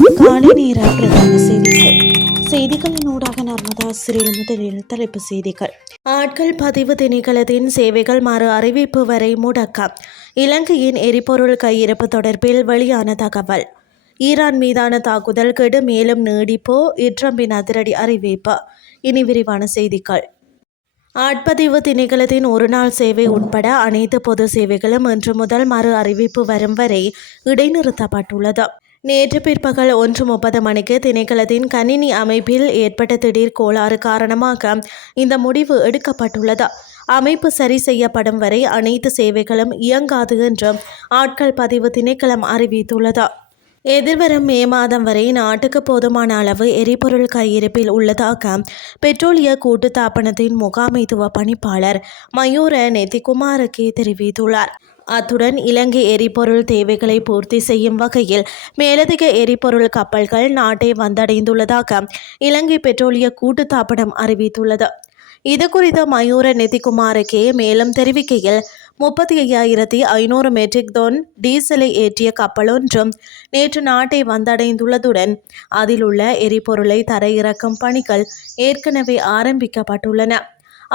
காலை நேர பிரதான செய்திகள். செய்திகளின் ஊடாக நர்மதா சிறில் முதலில் தலைப்பு செய்திகள். ஆட்கள் பதிவு திணைக்களத்தின் சேவைகள் மறு அறிவிப்பு வரை முடக்கம். இலங்கையின் எரிபொருள் கையிருப்பு தொடர்பில் வெளியான தகவல். ஈரான் மீதான தாக்குதல் கெடு மேலும் நீடிப்போ, ட்ரம்பின் அதிரடி அறிவிப்பு. இனி விரிவான செய்திகள். ஆட்பதிவு திணைக்களத்தின் ஒருநாள் சேவை உட்பட அனைத்து பொது சேவைகளும் இன்று முதல் மறு அறிவிப்பு வரும் வரை இடைநிறுத்தப்பட்டுள்ளது. நேற்று பிற்பகல் 1:30 மணிக்கு திணைக்களத்தின் கணினி அமைப்பில் ஏற்பட்ட திடீர் கோளாறு காரணமாக இந்த முடிவு எடுக்கப்பட்டுள்ளது. அமைப்பு சரி செய்யப்படும் வரை அனைத்து சேவைகளும் இயங்காது என்று ஆட்கள் பதிவு திணைக்களம் அறிவித்துள்ளது. எதிர்வரும் மே மாதம் வரை நாட்டுக்கு போதுமான அளவு எரிபொருள் கையிருப்பில் உள்ளதாக பெட்ரோலிய கூட்டுத்தாபனத்தின் முகாமைத்துவ பணிப்பாளர் மயூர நெத்திகுமாரகே தெரிவித்துள்ளார். அத்துடன் இலங்கை எரிபொருள் தேவைகளை பூர்த்தி செய்யும் வகையில் மேலதிக எரிபொருள் கப்பல்கள் நாட்டை வந்தடைந்துள்ளதாக இலங்கை பெட்ரோலிய கூட்டுத்தாபனம் அறிவித்துள்ளது. இதுகுறித்து மயூர நெத்திகுமாரகே மேலும் தெரிவிக்கையில் 35,500 மெட்ரிக் டன் டீசலை ஏற்றிய கப்பலொன்றும் நேற்று நாட்டை வந்தடைந்துள்ளதுடன் அதில் உள்ள எரிபொருளை தரையிறக்கும் பணிகள் ஏற்கனவே ஆரம்பிக்கப்பட்டுள்ளன.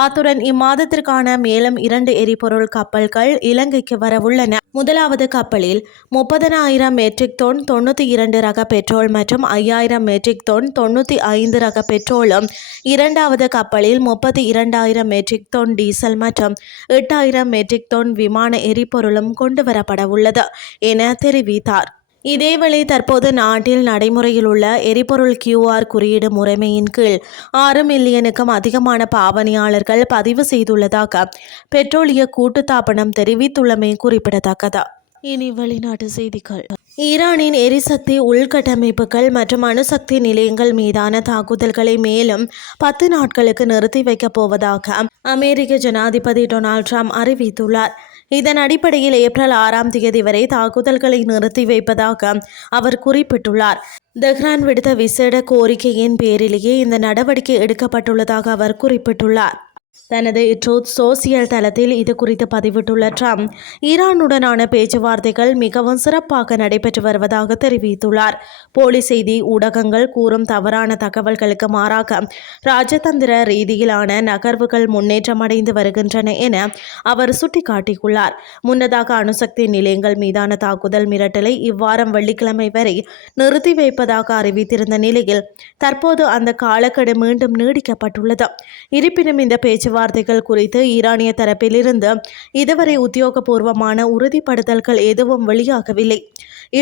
அத்துடன் இம்மாதத்திற்கான மேலும் 2 எரிபொருள் கப்பல்கள் இலங்கைக்கு வரவுள்ளன. முதலாவது கப்பலில் 30,000 மெட்ரிக் டன் 92 ரக பெட்ரோல் மற்றும் 5,000 மெட்ரிக் டன் 95 ரக பெட்ரோலும், இரண்டாவது கப்பலில் 32,000 மெட்ரிக் டன் டீசல் மற்றும் 8,000 மெட்ரிக் டன் விமான எரிபொருளும் கொண்டுவரப்பட உள்ளது என தெரிவித்தார். இதேவேளை தற்போது நாட்டில் நடைமுறையில் உள்ள எரிபொருள் QR குறியீடு முறைமையின் கீழ் 6 மில்லியனுக்கும் அதிகமான பாவனையாளர்கள் பதிவு செய்துள்ளதாக பெட்ரோலிய கூட்டுத்தாபனம் தெரிவித்துள்ளமை குறிப்பிடத்தக்கது. இனி வெளிநாட்டு செய்திகள். ஈரானின் எரிசக்தி உள்கட்டமைப்புகள் மற்றும் அணுசக்தி நிலையங்கள் மீதான தாக்குதல்களை மேலும் 10 நாட்களுக்கு நிறுத்தி வைக்கப் போவதாக அமெரிக்க ஜனாதிபதி டொனால்ட் ட்ரம்ப் அறிவித்துள்ளார். இதன் அடிப்படையில் ஏப்ரல் 6ஆம் தேதி வரை தாக்குதல்களை நிறுத்தி வைப்பதாக அவர் குறிப்பிட்டுள்ளார். தெஹ்ரான் விடுத்த விசேட கோரிக்கையின் பேரிலேயே இந்த நடவடிக்கை எடுக்கப்பட்டுள்ளதாக அவர் குறிப்பிட்டுள்ளார். தனது ட்ரூத் சோசியல் தளத்தில் இது குறித்து பதிவிட்டுள்ள ட்ரம்ப், ஈரானுடனான பேச்சுவார்த்தைகள் மிகவும் சிறப்பாக நடைபெற்று வருவதாக தெரிவித்துள்ளார். போலி செய்தி ஊடகங்கள் கூறும் தவறான தகவல்களுக்கு மாறாக ராஜதந்திர ரீதியிலான நகர்வுகள் முன்னேற்றமடைந்து வருகின்றன என அவர் சுட்டிக்காட்டியுள்ளார். முன்னதாக அணுசக்தி நிலையங்கள் மீதான தாக்குதல் மிரட்டலை இவ்வாரம் வெள்ளிக்கிழமை வரை நிறுத்தி வைப்பதாக அறிவித்திருந்த நிலையில் தற்போது அந்த காலக்கெடு மீண்டும் நீடிக்கப்பட்டுள்ளது. இருப்பினும் இந்த பேச்சுவார்த்தைகள் குறித்து ஈரானிய தரப்பிலிருந்து இதுவரை உத்தியோகபூர்வமான உறுதிப்படுத்தல்கள் எதுவும் வெளியாகவில்லை.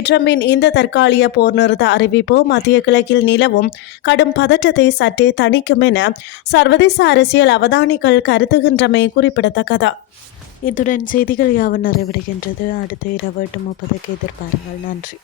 ட்ரம்பின் இந்த தற்காலிக போர் நிறுத்த அறிவிப்பு மத்திய கிழக்கில் நிலவும் கடும் பதற்றத்தை சற்றே தணிக்கும் என சர்வதேச அரசியல் அவதானிகள் கருதுகின்றமை குறிப்பிடத்தக்கது. இத்துடன் செய்திகள் யாவும் நிறைவடைகின்றது. அடுத்த இரவு 8:30 எதிர்பாருங்கள். நன்றி.